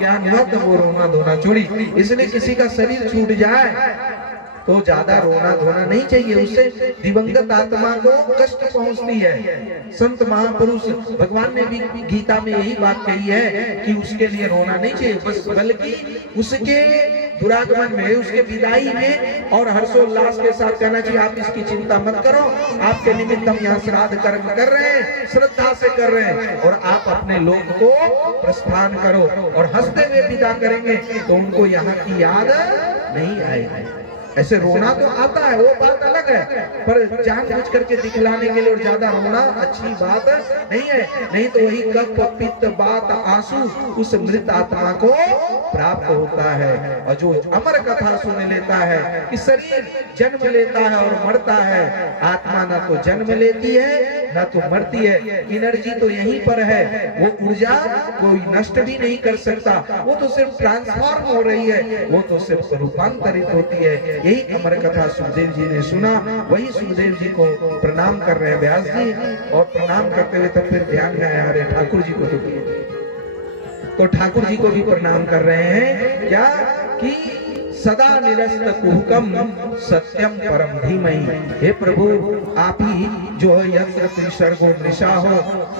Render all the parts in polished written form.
ज्ञान हुआ तब वो रोना धोना छोड़ी। इसलिए किसी का शरीर छूट जाए तो ज्यादा रोना धोना नहीं चाहिए, उससे दिवंगत आत्मा को कष्ट पहुंचती है। संत महापुरुष भगवान ने भी गीता में यही बात कही है कि उसके लिए रोना नहीं चाहिए, बस बल्कि उसके दुरागमन में, उसके विदाई में और हर्षोल्लास के साथ कहना चाहिए आप इसकी चिंता मत करो, आपके निमित्त हम यहाँ श्राद्ध कर्म कर रहे हैं, श्रद्धा से कर रहे हैं, और आप अपने लोक को प्रस्थान करो। और हंसते हुए विदा करेंगे तो उनको यहाँ की याद नहीं आएगी। ऐसे रोना तो आता है, वो बात अलग है, पर जानबूझ करके दिखलाने के लिए और ज्यादा रोना अच्छी बात नहीं है। नहीं तो वही कफ पित्त बात आंसू उस मृत आत्मा को प्राप्त होता है। और जो अमर कथा सुन लेता है कि शरीर जन्म लेता है और मरता है, आत्मा ना तो जन्म लेती है ना तो मरती है, एनर्जी तो यहीं पर है, वो ऊर्जा कोई नष्ट भी नहीं कर सकता, वो तो सिर्फ ट्रांसफॉर्म हो रही है, वो तो सिर्फ रूपांतरित होती है। यही अमर कथा सुखदेव जी ने सुना, वही सुखदेव जी को प्रणाम कर रहे हैं व्यास जी, और प्रणाम करते हुए तब फिर ध्यान में आया अरे ठाकुर जी को तो ठाकुर जी को भी प्रणाम कर रहे हैं क्या कि सदा निरस्त कुहकम सत्यम परम धीमहि। हे प्रभु आप ही जो है यंत्र त्रिसर्गो मृषा हो,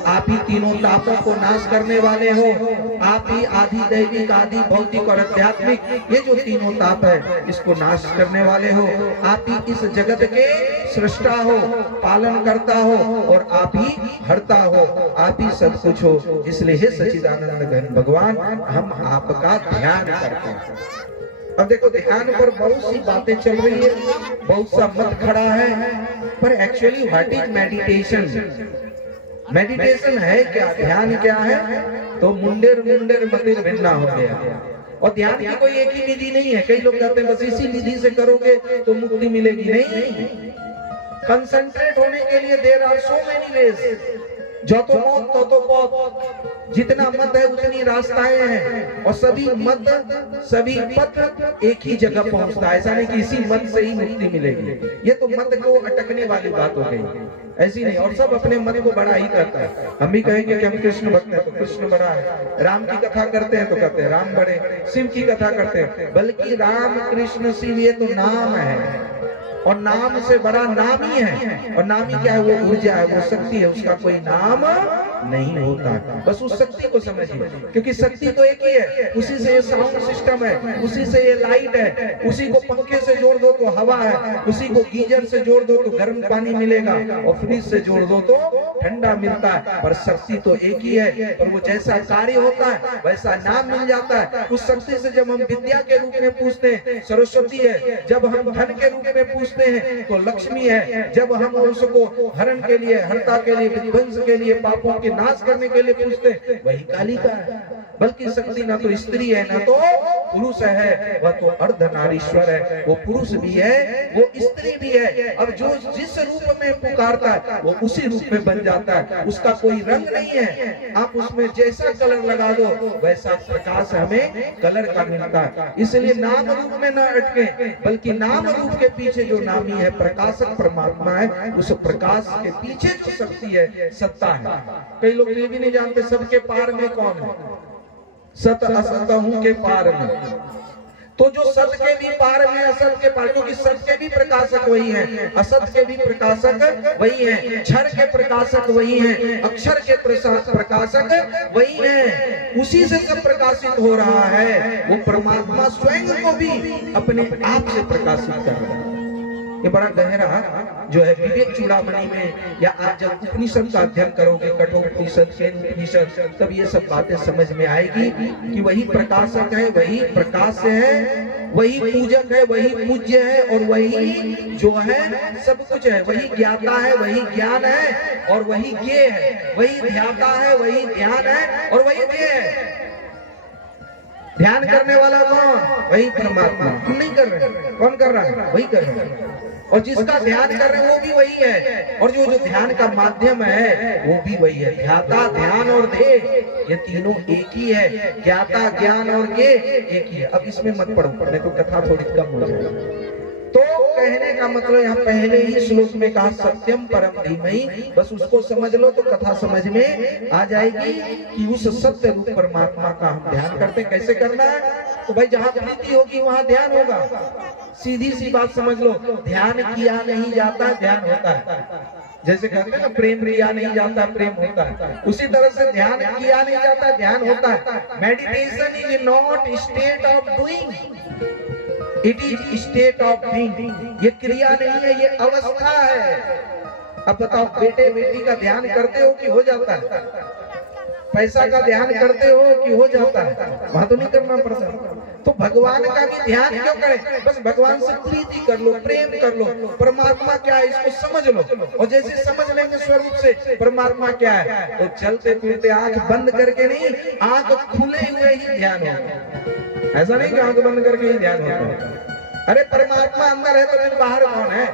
आप ही तीनों तापों को नाश करने वाले हो, आप ही आदि दैविक आदि भौतिक और आध्यात्मिक ये जो तीनों ताप है इसको नाश करने वाले हो, आप ही इस जगत के सृष्टा हो, पालन करता हो, और आप ही हरता हो, आप ही सब कुछ हो। इसलिए हे सच्चिदानंद घन भगवान हम आपका ध्यान करते हैं। अब देखो ध्यान पर बहुत सी बातें चल रही है, बहुत सा मत खड़ा है, पर actually what is meditation? Meditation है क्या, ध्यान क्या है? तो मुंडेर मुंडेर मतिर भिन्ना हो गया। और ध्यान की कोई एक ही विधि नहीं है। कई लोग कहते हैं बस इसी विधि से करोगे तो मुक्ति मिलेगी, नहीं। कंसंट्रेट होने के लिए there are so many ways, जो तो मौत तो पौत, जितना मत है उतनी रास्ताएं हैं, और सभी मत सभी पथ एक ही जगह पहुंचता है। ऐसा नहीं कि इसी मत से ही मुक्ति मिलेगी, ये तो मत को अटकने वाली बात हो गई, ऐसी नहीं। और सब अपने मत को बड़ा ही करता है। हम भी कहेंगे कि हम कृष्ण भक्त हैं तो कृष्ण बड़ा है, राम की कथा करते हैं तो कहते हैं राम बड़े, शिव की कथा करते हैं, बल्कि राम कृष्ण शिव ये तो नाम है, और नाम से बड़ा नाम ही है। और नाम ही क्या है? वो ऊर्जा है, वो शक्ति है, उसका कोई नाम नहीं होता। बस उस शक्ति को समझिए, क्योंकि शक्ति तो एक ही है, उसी से ये साउंड सिस्टम है, उसी से ये लाइट है, उसी को पंखे से जोड़ दो तो हवा है, उसी को गीजर से जोड़ दो तो गर्म पानी मिलेगा, और फ्रिज से जोड़ दो तो ठंडा मिलता है। पर शक्ति तो एक ही है, पर वो जैसा कार्य होता है वैसा नाम मिल जाता है। उस शक्ति से जब हम विद्या के रूप में पूछते हैं सरस्वती है, जब हम धन के रूप में पूछते हैं तो लक्ष्मी है, जब हम उसको हरण के लिए, हरता के लिए, विध्वंस के लिए, पापों के नाश करने के लिए पूछते हैं वही कालिका है। बल्कि शक्ति ना तो स्त्री है ना तो पुरुष है, वह तो अर्धनारीश्वर है, वो पुरुष भी है वो स्त्री भी है। अब जो जिस रूप में पुकारता है वो उसी रूप में बन जाता है, उसका कोई रंग नहीं है। आप उसमें जैसा कलर लगा दो वैसा प्रकाश हमें कलर का मिलता है। इसलिए नाम रूप में न अटके, बल्कि नाम रूप के पीछे जो नामी है प्रकाशक परमात्मा है, उस प्रकाश के पीछे जो शक्ति है सत्ता है। कई लोग ये भी नहीं जानते सबके पार में कौन है, सत असत हूं के पार में। तो जो सत के भी पार में असत के पार, क्योंकि सत के भी प्रकाशक वही है, असत के भी प्रकाशक वही है, क्षर के प्रकाशक वही है, अक्षर के प्रकाशक वही है, उसी से सब प्रकाशित हो रहा है। वो परमात्मा स्वयं को भी अपने आप से प्रकाशित कर रहा है। ये बड़ा गहरा जो है विवेक चूड़ामणि में, या आप जब उपनिषद का अध्ययन करोगे, कठोपनिषद, केनोपनिषद, तब ये सब बातें समझ में आएगी कि वही प्रकाशक है, वही प्रकाश है, वही पूजक है, वही पूज्य है, और वही जो है सब कुछ है। वही ज्ञाता है, वही ज्ञान है, और वही ज्ञेय है, वही ध्याता है, वही ध्यान है, और वही ज्ञेय है। ध्यान करने वाला कौन? वही परमात्मा। हम नहीं कर रहे, कौन कर रहा है? वही कर रहा है। और जिसका ध्यान कर रहे हैं वो भी वही है, और जो ध्यान का माध्यम है वो भी वही है। ध्याता, ध्यान और ध्येय ये तीनों एक ही है, ज्ञाता, ज्ञान और ज्ञेय एक ही है। अब इसमें मत पढ़ो, पढ़ने तो कथा थोड़ी कम हो जाएगी। तो कहने का मतलब यहाँ पहले ही श्लोक में कहा सत्यम परम धीमहि, बस उसको समझ लो तो कथा समझ में आ जाएगी कि उस सत्य रूप परमात्मा का हम ध्यान करते। कैसे करना है? तो भाई जहाँ प्रीति होगी वहां ध्यान होगा। सीधी सी बात समझ लो, ध्यान किया नहीं जाता, ध्यान होता है। जैसे कहते हैं ना, प्रेम किया नहीं जाता, प्रेम होता है। उसी तरह से ध्यान किया नहीं जाता, ध्यान होता है। Meditation is not state of doing, it is state of being. ये क्रिया नहीं है, ये अवस्था है। अब बताओ, बेटे बेटी का ध्यान करते हो कि हो जाता है? पैसा का ध्यान करते हो कि हो जाता है? वहां तो नहीं करना पड़ता। तो भगवान का भी ध्यान क्यों करें? बस भगवान से प्रीति कर लो, प्रेम कर लो। परमात्मा क्या है इसको समझ लो, और जैसे समझ लेंगे स्वरूप से परमात्मा क्या है, तो चलते फिरते आंख बंद करके नहीं, आंख खुले हुए ही ध्यान होगा। ऐसा नहीं कि आंख बंद करके ही ध्यान होता है। अरे परमात्मा अंदर है तो फिर बाहर कौन है?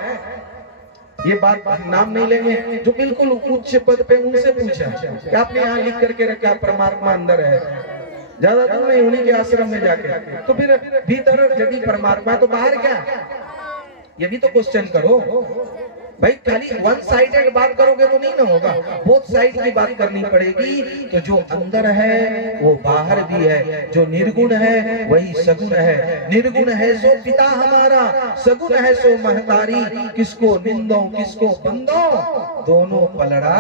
ये बात नाम नहीं लेंगे, जो बिल्कुल उच्च पद पे उनसे पूछा कि आपने यहाँ लिख करके रखा परमात्मा अंदर है, ज्यादा दूर नहीं, उन्हीं के आश्रम में जाके। तो फिर भीतर यदि परमात्मा है तो बाहर क्या? ये भी तो क्वेश्चन करो भाई। खाली वन साइडेड बात करोगे तो नहीं ना होगा, बोथ साइड की बात करनी पड़ेगी। तो जो अंदर है वो बाहर भी है, जो निर्गुण है वही सगुण है। निर्गुण है सो पिता हमारा, सगुण है सो महतारी। किसको निंदो किसको बंदो, दोनों पलड़ा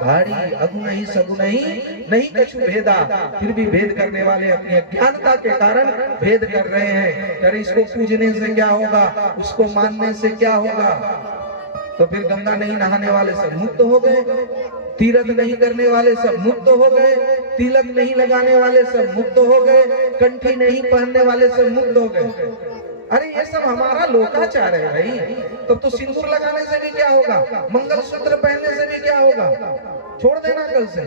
भारी। अगुण ही सगुण ही नहीं कछु भेदा। फिर भी भेद करने वाले अपनी अज्ञानता के कारण भेद कर रहे हैं। अरे इसको पूजने से क्या होगा, उसको मानने से क्या होगा? तो फिर गंगा नहीं नहाने वाले सब मुक्त हो गए, तीर्थ नहीं करने वाले सब मुक्त हो गए, तिलक नहीं लगाने वाले सब मुक्त हो गए, कंठी नहीं पहनने वाले सब मुक्त हो गए। अरे ये सब हमारा लोकाचार है भाई। तब तो सिंदूर लगाने से भी क्या होगा, मंगलसूत्र पहनने से भी क्या होगा? छोड़ देना कल से,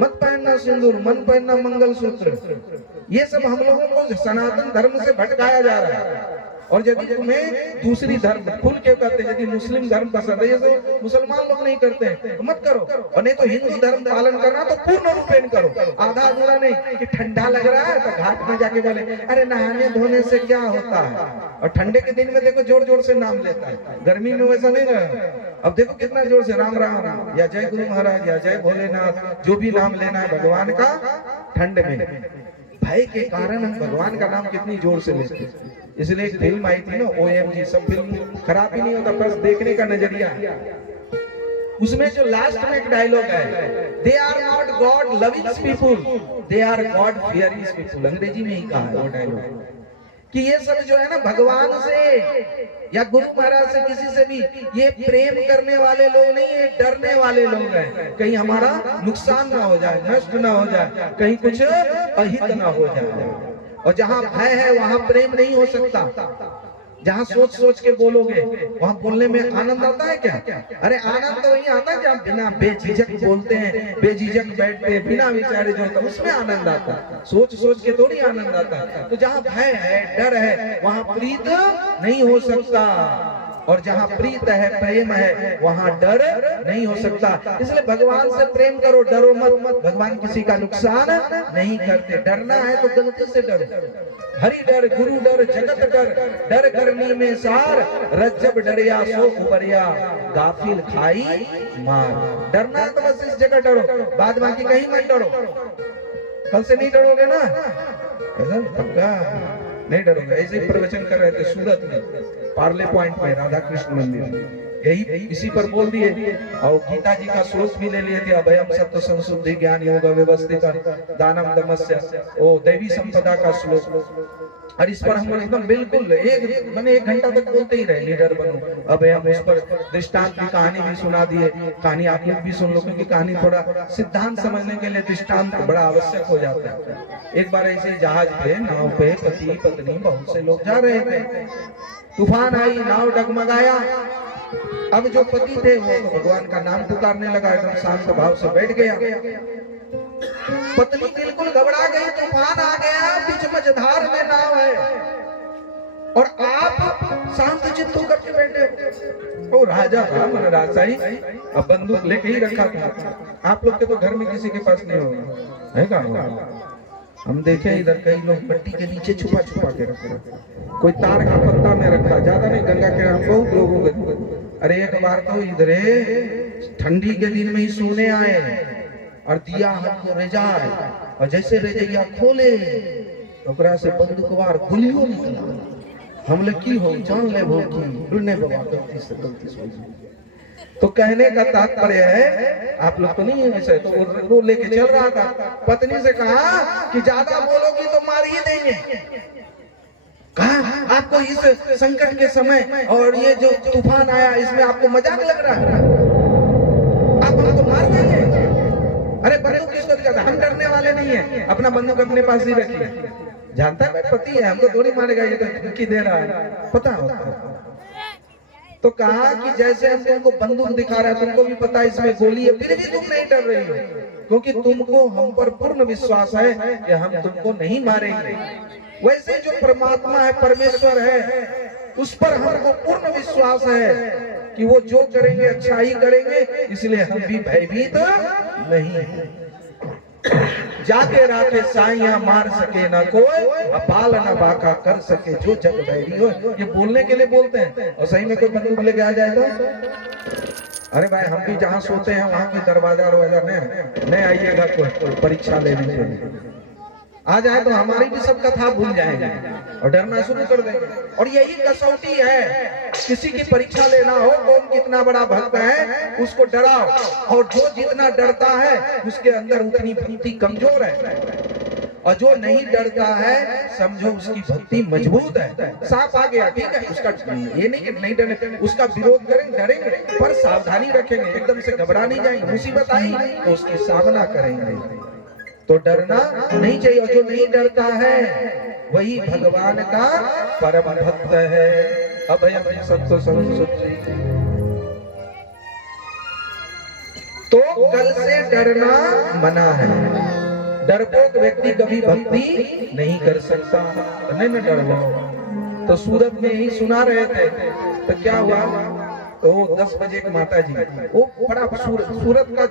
मत पहनना सिंदूर, मन पहनना मंगलसूत्र। ये सब हम लोगों को सनातन धर्म से भटकाया जा रहा है। और यदि तुम्हें दूसरी धर्म खुल के कहते हैं, यदि मुस्लिम धर्म पसंद है, जैसे मुसलमान लोग नहीं करते हैं तो मत करो, और नहीं तो हिंदू धर्म पालन करना तो पूर्ण रूपेण करो, आधा अधूरा नहीं कि ठंडा लग रहा है तो घाट में जाके बोले अरे नहाने धोने से क्या होता है। और ठंडे के दिन में देखो जोर जोर से नाम लेता है, गर्मी में वैसा नहीं रहा। अब देखो कितना जोर से राम राम या जय गुरु महाराज या जय भोलेनाथ, जो भी नाम लेना है भगवान का, ठंड में भय के कारण हम भगवान का नाम कितनी जोर से लेते हैं। इसलिए एक फिल्म आई थी ना, OMG, सब फिल्म खराब ही नहीं होता, बस देखने का नजरिया। उसमें जो लास्ट में एक डायलॉग है, they are not God loving people, they are God fearing people. अंग्रेजी में ही कहा है वो डायलॉग कि ये सब जो है ना भगवान से या गुरु महाराज से किसी से भी ये प्रेम करने वाले लोग नहीं, ये डरने वाले लोग हैं। कहीं हमारा नुकसान ना हो जाए, नष्ट ना हो जाए, कहीं कुछ अहित ना हो जाए। और जहाँ भय है वहां प्रेम नहीं हो सकता। जहाँ सोच सोच के बोलोगे वहां बोलने में आनंद आता है क्या? अरे आनंद तो वही आता है जहाँ बिना बेझिझक बोलते हैं, बेझिझक बैठते हैं, बिना विचारे जो होता है उसमें आनंद आता है। सोच सोच के थोड़ी आनंद आता है। तो जहाँ भय है, डर है, वहां प्रीत नहीं हो सकता। और जहाँ प्रीत है, प्रेम है, वहां डर नहीं हो सकता। इसलिए भगवान से प्रेम करो, डरो मत। भगवान किसी का नुकसान नहीं करते। डरना है तो गलती से डरो। हरि डर गुरु डर जगत डर, डर करनी में सार, रज्जब डरिया सो उबरिया, गाफिल खाई मार। डरना है तो बस इस जगह डरो, बाद बाकी कहीं मत डरो। कल से नहीं डरोगे ना, पक्का नहीं डरोगे। ऐसे ही प्रवचन कर रहे थे सूरत में, पार्ले पॉइंट में, राधा कृष्ण मंदिर, यही इसी पर बोल दिए। और गीता जी का श्लोक भी ले लिए थे, अभयम सत्य संशुद्धि ज्ञान योग व्यवस्थित दानम दमस्य, ओ दैवी संपदा का श्लोक। और इस पर हम एकदम बिल्कुल एक घंटा तक बोलते ही रहे, लीडर बनो। अब हम इस पर दृष्टांत की कहानी भी सुना दिए। कहानी आप लोग भी सुन लो, क्योंकि कहानी थोड़ा सिद्धांत समझने के लिए दृष्टांत बड़ा आवश्यक हो जाता है। एक बार ऐसे जहाज पे, नाव पे पति पत्नी बहुत से लोग जा रहे थे। तूफान आई, नाव डगमगाया। अब जो पति थे वो भगवान का नाम पुकारने लगा, एकदम शांत भाव से बैठ गया। पत्नी बिल्कुल घबरा गई, तूफान आ गया, बीच मझधार में नाव है और आप शांत चित्त होकर के बैठे हो। राजा था, मन राजशाही, अब बंदूक लेके ही रखा था। आप लोग के तो घर में किसी के पास नहीं होगा, है क्या? हम देखे इधर कई लोग मिट्टी के नीचे छुपा छुपा के रखते हैं, कोई तार का पत्ता में रखा, ज्यादा नहीं, गंगा के हम बहुत लोगों के। अरे एक बार तो इधर ठंडी के दिन में ही सोने आए और दिया हमको रेजाए, और जैसे रेजैया खोले ओकरा से बंदूकवार गोलियों निकला। हमले की हो जान ले भो की डुलने बाबा गलती से तो कहने का तात्पर्य है, आप लोग तो नहीं है वैसे, तो वो लेके चल रहा था, पत्नी से कहा कि ज्यादा बोलोगी तो मार ही देंगे। कहा आपको इस संकट के समय और ये जो तूफान आया इसमें आपको मजाक लग रहा है, आप हमको मार देंगे। अरे बंदूक किसको दिखाता, हम डरने वाले नहीं है, अपना बंदूक अपने पास ही रखिए। जानता है मेरा पति है, हमको थोड़ी मारेगा, ये तो धमकी दे रहा है, पता होता। तो कहा कि जैसे हम तुमको बंदूक दिखा रहा है, तुमको भी पता है इसमें गोली है, फिर भी तुम नहीं डर रही हो, क्योंकि तुमको हम पर पूर्ण विश्वास है कि हम तुमको नहीं मारेंगे। वैसे जो परमात्मा है, परमेश्वर है, उस पर हमको पूर्ण विश्वास है कि वो जो करेंगे अच्छा ही करेंगे, इसलिए हम भी भयभीत नहीं है। जाके राखे साइया मार सके ना कोई, अपाल न बाका कर सके जो जग बैरी हो। ये बोलने के लिए बोलते हैं, और सही में कोई बंदूक लेके आ जाए तो अरे भाई हम भी जहाँ सोते हैं वहां कोई दरवाजा नहीं आइएगा कोई परीक्षा लेने के लिए, आ जाए तो हमारी भी सब कथा भूल जाएंगे और डरना शुरू कर देंगे। और यही कसौटी है, किसी की परीक्षा लेना हो कौन कितना बड़ा भक्त है उसको डराओ, और जो जितना डरता है उसके अंदर उतनी भक्ति कमजोर है, और जो नहीं डरता है समझो उसकी भक्ति मजबूत है। सांप आ गया ठीक है, उसका ये नहीं कि नहीं डरने, उसका विरोध करेंगे, डरेंगे पर सावधानी रखेंगे, एकदम से घबरा नहीं जाएंगे। मुसीबत आई तो उसकी सामना करेंगे, तो डरना नहीं चाहिए। और जो नहीं डरता है वही भगवान का परम भक्त है। अभयम सत्व संसुति। तो कल से डरना मना है, डरपोक व्यक्ति कभी भक्ति नहीं कर सकता, नहीं न डर। तो सूरत में ही सुना रहे थे, तो क्या हुआ, तो 10 बजे की माता जी, वो बड़ा सूरत का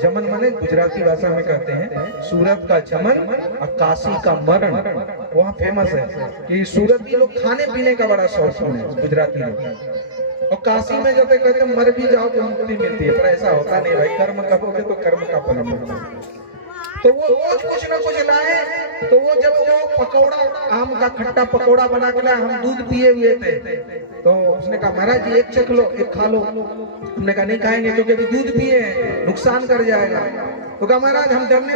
जमन माने गुजराती भाषा में कहते हैं सूरत का जमन और काशी का मरण, वहाँ फेमस है कि सूरती लोग खाने पीने का बड़ा शौकीन है गुजराती लोग, और काशी में जाते कहते मर भी जाओ तो मुक्ति मिलती है, पर ऐसा होता नहीं भाई, कर्म करोगे तो कर्म का फल मिलता है। तो वो रोज कुछ ना कुछ लाए, तो वो जब वो पकौड़ा, आम का खट्टा पकौड़ा बना के लाए, हम दूध पिए हुए थे, तो उसने कहा महाराज जी एक चख लो, एक खा लो। हमने कहा नहीं खाएंगे क्योंकि अभी दूध पिए नुकसान कर जाएगा। तो कहा महाराज हम डरने